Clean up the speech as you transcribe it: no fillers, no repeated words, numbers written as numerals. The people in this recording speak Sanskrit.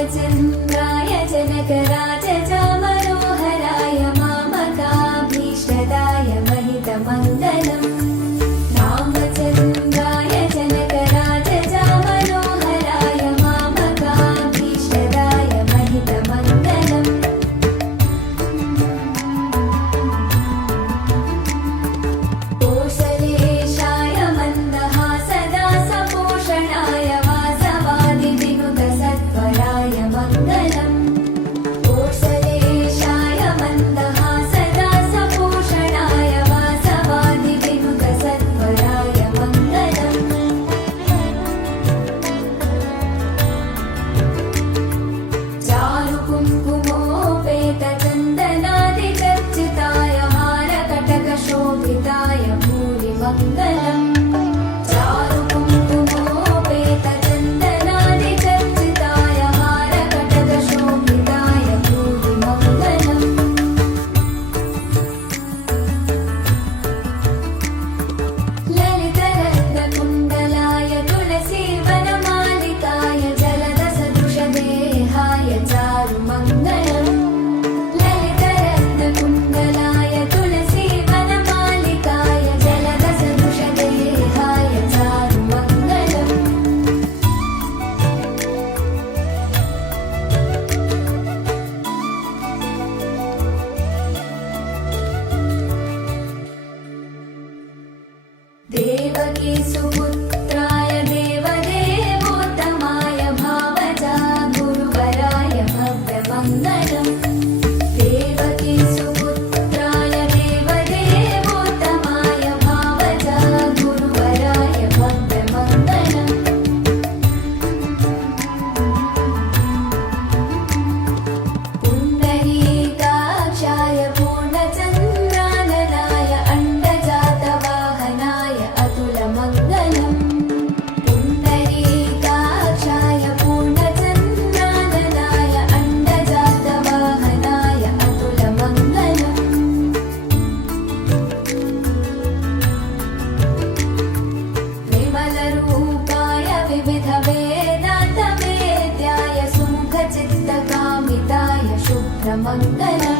रामचन्द्राय जनकराजचामनोहराय मामकाभीष्टदाय महितमङ्गलम् रामचन्द्राय जनकराजचामनोहराय मामकाभीष्टदाय महितमङ्गलम् कोशलेशाय मन्दहासदासपोषणाय वासवादिविनुतसत्वराय मङ्गलम् कोशलेशाय मन्दहासदासपोषणाय वासवादिविनुतसत्वराय मङ्गलम् चारुकुङ्कुमोपेतचन्दनादिचर्चिताय हारकटकशोभिताय भूरिमङ्गलम् चारुकुङ्कुमोपेतचन्दनादिचर्चिताय हारकटकशोभिताय भूरिमङ्गलम् ललितरत्नकुण्डलाय तुलसीवनमालिकाय जलदसदृशदेहाय चारुमङ्गलम् ललितरत्नकुण्डलाय तुलसीवनमालिकाय जलदसदृशदेहाय चारुमङ्गलम् देवकी सुपुत्राय देवदेवोत्तमाय भावजा गुरुवराय भव्यमङ्गलम् देवकी सुपुत्राय देवदेवोत्तमाय भावजा गुरुवराय भव्यमङ्गलम् पुण्डरीकाक्षाय पूर्णचन्द्राननाय अण्डजातवाहनाय अतुलमङ्गलम् पुण्डरीकाक्षाय पूर्णचन्द्राननाय अण्डजातवाहनाय अतुलमङ्गलम् विमलरूपाय विविधवेदान्तवेद्याय सुमुखचित्तकामिताय शुभ्रमङ्गलम्